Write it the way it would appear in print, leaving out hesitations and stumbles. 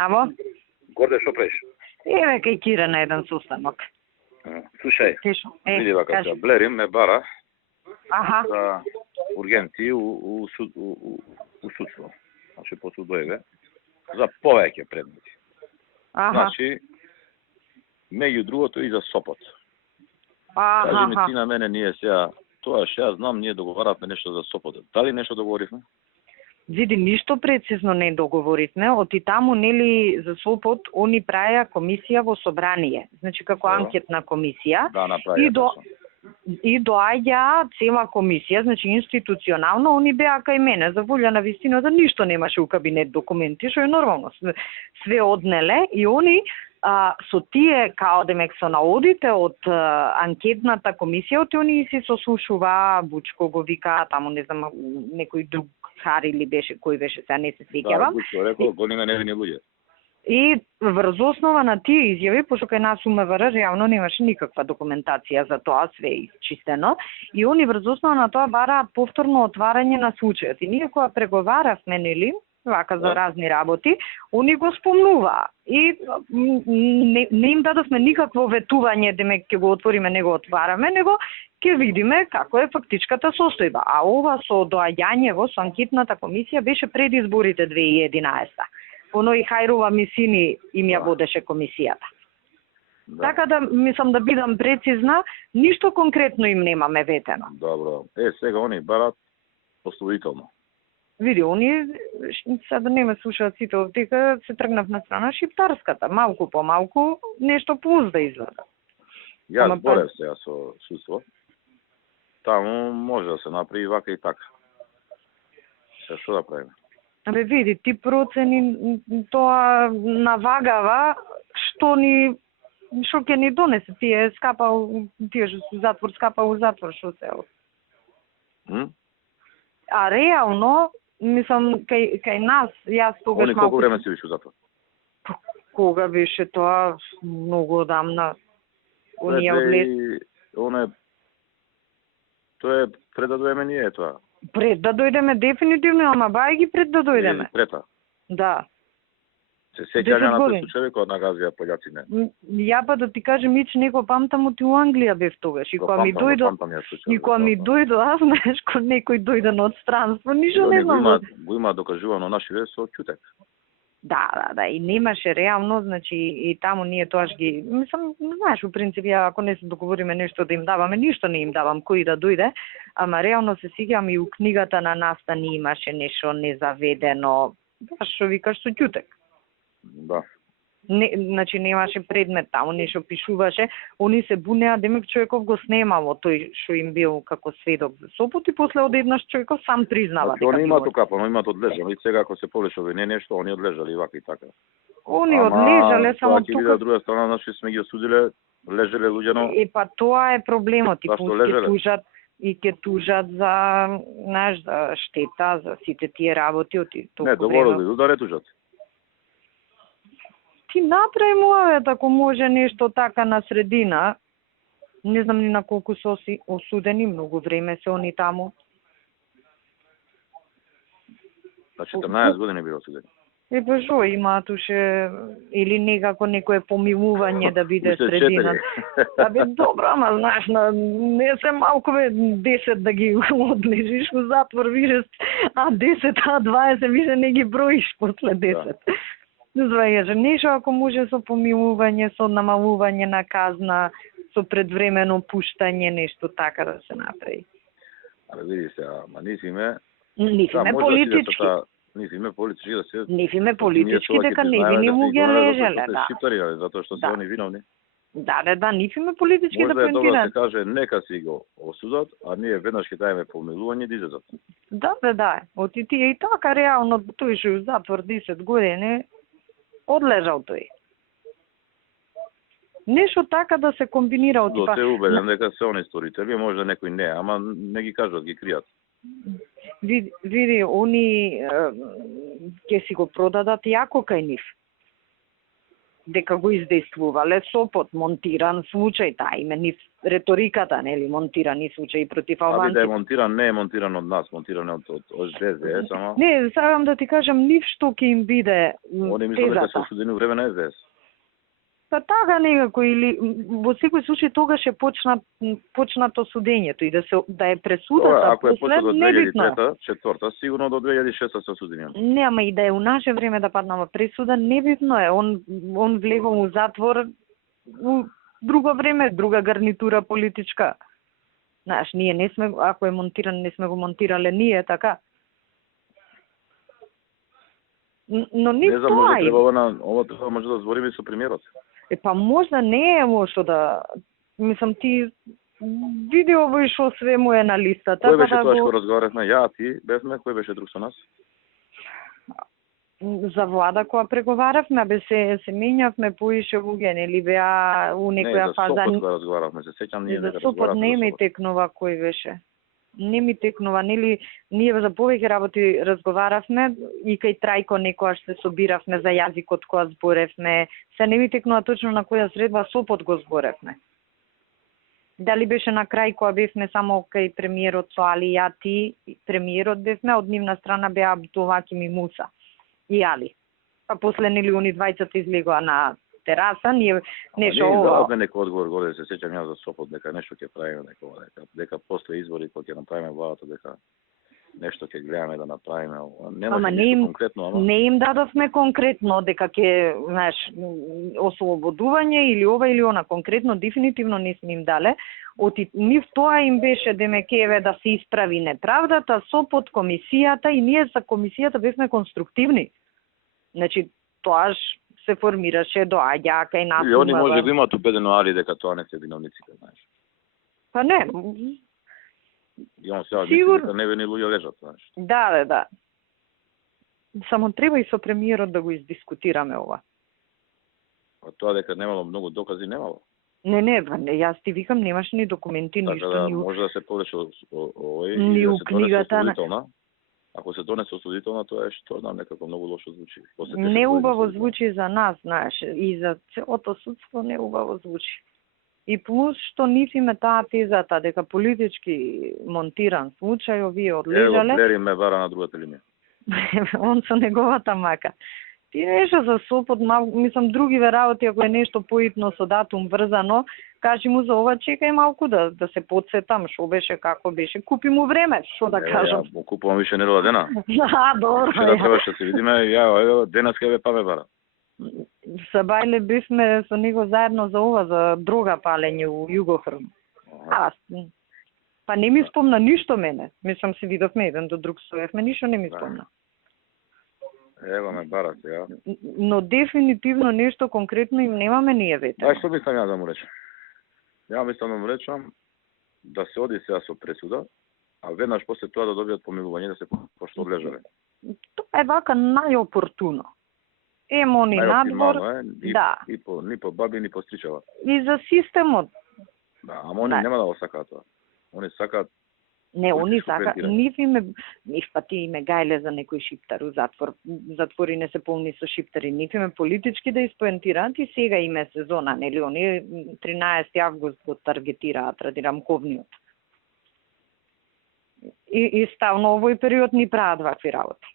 Амо? Горде, што правиш? Еве кај Кира на еден состанок. Слушај, Тишо. види вака, кажи. Блери ме бара Аха. за ургенти у судство. Значи, по судоеве, за повеќе предмети. Аха. Значи, меѓу другото и за Сопот. Кажи ми ти на мене, ние сега, тоа што ја знам, ние договаравме нешто за Сопот. Дали нешто договоривме? Види, ништо прецизно не договоривме, оти таму, нели, за Сопот, они праја комисија во собрание, значи како анкетна комисија. Да, направија. И доаѓа цела комисија, значи институционално, они беа кај мене, за волја на вистината, ништо немаше у кабинет документи, што е нормално, све однеле, и они со тие, као демек со наодите од анкетната комисија, оти они си сослушува, Бучко го вика, таму не знам, некој друг Хари ли беше, кој беше, сега не се сеќавам. Да, Бучко рекол, големи невини луѓе. И врз основа на тие изјави, пошто кај нас МВР реално немаше никаква документација за тоа, све изчистено, и они врз основа на тоа бараат повторно отварање на случајот. И ние кога преговаравме, нели, вака за разни работи, они го спомнуваа. И не им дадовме никакво ветување, демек ќе го отвориме, не го отвараме, него ќе видиме како е фактичката состојба. А ова со доаѓањево со анкетната комисија беше пред изборите 2011. Оно и Хајрова Мисини им ја водеше комисијата. Да. Така да, мислам да бидам прецизна, ништо конкретно им немаме ветено. Добро. Сега они барат пословително. Види, они, сега да не ме слушаат сите овдека, се тргнав на страна шиптарската. Малку по малку, нешто плюс да изгледа. Јас зборев сега со судство. Таму може да се направи вака и така. Се што да правиме? Абе, види, ти процени тоа навагава што ќе ни донесе, тие скапал, тие што се затвор, скапал у затвор, што се А реално, мислам, кај нас, јас тогаш малку... Колку време си виш у затвор? Кога беше тоа? Многу одамна. Оние одлез... Тоа е пред да дојдеме ние тоа. Пред да дојдеме дефинитивно, ама бај ги пред да дојдеме. Прета? Да. Се сеќаваме на тој случај кога нагазија пољаци не. Ја па да ти кажем, ич него памтам оти у Англија бев тогаш. И кога ми дојдо, аз знаеш, кога некој дојде од странство, ништо не знам. Го има докажувано наши вест со ќутек. Да, и немаше реално, значи и таму ние тоаш ги, мислам, знаеш, у принцип, ако не се договориме нешто да им даваме, ништо не им давам, кој да дојде, ама реално се сеќавам и у книгата на настани имаше нешто незаведено, што викаш со ќутек. Да. Значи немаше предмет таму, нешто пишуваше, они се бунеа, демек човеков го снемало тој што им бил како сведок за Сопот и после одеднаш човеков сам признава. Значи, они имаат окапано, имаат одлежали, сега ако се повлече овој не нешто, они одлежали вака и така. Они одлежале, само тука... Ама, од друга страна, наши сме ги осудиле, лежеле луѓено... Па тоа е проблемот, и ќе тужат за, знаеш, за штета, за сите тие работи од толку време. Не, договорили, да не тужат. Ти направи муавет, ако може нешто така на средина, не знам ни на колку се осудени, многу време се они таму. За 14 години било осудени. Па шо, има туше, или некако некое помилување да биде средина. Абе, добро, ама знаеш, не се малку 10 да ги одлежиш во затвор, више, а 10, а 20, више не ги броиш после 10. Да. Звајаше, нешто ако може со помилување, со намалување на казна, со предвремено пуштање, нешто така да се направи. Але види се, ама нисиме политички. Нисиме политички да се... Нисиме политички, дека невини му ги лежеле, да. Шиптари, затоа што се они виновни. Да, нисиме политички да поентират. Може да поентират. се каже, нека си го осудат, а ние веднаш ќе дајме помилување да излезат. Да. Оти тие и така, реално, тој што у затвор 10 години, одлежал тој. Нешто така да се комбинира од типа... Се убеден дека се они сторители, може некој не, ама не ги кажат, ги кријат. Види, они ќе си го продадат јако кај нив. дека го издействувале Сопот, монтиран случај, таа име ни реториката, нели, монтирани случаи против албанците. Да е монтиран, не е монтиран од нас, монтиран од СДС, само. Не, сакам да ти кажам, ништо ќе им биде тезата. Они мислат дека се осудени време на СДС. Па така некако, или во секој случај тогаш е почнато судењето и да е пресудата ако е после почнато од небитно. 2003-2004, сигурно до 2006 се осудени. Не, ама и да е у наше време да паднава пресуда, небитно е. Он влегол у затвор у друго време, друга гарнитура политичка. Знаеш, ние не сме, ако е монтиран, не сме го монтирале ние, така. Но не знам, тоа може треба ова треба може да збориме со премиерот. Па можда не е мошто да... Мислам, ти види ово и шо све му е на листата. Кој беше да тоа што разговаравме? Ја, ти, бевме, кој беше друг со нас? За влада која преговаравме, се менјавме поише луѓе, нели беа у некоја фаза... Не, за Сопот да разговаравме, се сеќам ние дека разговаравме. За Сопот не ми текнува кој беше. Не ми текнува, нели, ние за повеќе работи разговаравме и кај Трајко некојаш се собиравме за јазикот која зборевме, се не ми текнува точно на која средба Сопот го зборевме. Дали беше на крај која бевме само кај премиерот со Али, ја, ти, премиерот бевме, од нивна страна беа Абдулаким и Муса и Али. Па после нели они двајцата излегоа на тераса, ние нешто ова. Не, некој одговор горе, се сеќам јас за Сопот, дека нешто ќе правиме, дека после избори кога ќе направиме владата, дека нешто ќе гледаме да направиме. Нема нешто конкретно, ама не им дадовме конкретно дека ќе, знаеш, ослободување или ова или она, конкретно дефинитивно не сме им дале. Нив тоа им беше демекеве да се исправи неправдата, Сопот, комисијата, и ние за комисијата бевме конструктивни. Значи, тоаш се формираше доаѓа кај нас. И они може да имаат убедено Али дека тоа не се виновниците, знаеш. Па не. И он сега дека невини луѓе лежат, знаеш. Да. Само треба и со премиерот да го издискутираме ова. А тоа дека немало многу докази, немало. Не, јас ти викам, немаш ни документи, така ништо. Да, може да се повлече овој ни у книгата на... Ако се донесе осудителна, тоа е што знам, некако многу лошо звучи. Не убаво звучи за нас, знаеш, и за целото судство не убаво звучи. И плюс што нифиме таа тезата дека политички монтиран случај, овие одлежале. Блери ме бара на другата линија. Он со неговата мака. Ти нешто за Сопот, мислам другиве работи, ако е нешто поитно со датум врзано, кажи му за ова, чекај малку да се подсетам, шо беше, како беше, купи му време, шо да кажам. Ја, купувам више недела дена. Добро. Вчера требаше да се видиме, ја, денеска бе па ме бара. Са Бајле бивме со него заедно за ова, за дрога палење у Југохрм. Па не ми спомна ништо мене. Мислам се видовме еден до друг стоевме, ништо не ми спомна. Ева ме бара сега. Но дефинитивно нешто конкретно им немаме ние вете. Што мислам ја да му речам? Ја мислам да му речам да се оди сега со пресуда, а веднаш после тоа да добијат помилување да се пошто одлежале. Тоа е вака најопортуно. Они надвор, да. Ни по баби, ни по стричава. И за системот. Да, ама они нема да го сакаат тоа. Они сакаат. Не, они сакаат. Нив пати име гајле за некој шиптар у затвор. Затвори не се полни со шиптари. Нив име политички да испоентираат и сега име сезона, нели? Они 13 август го таргетираат ради рамковниот. И ставно овој период ни прават вакви работи.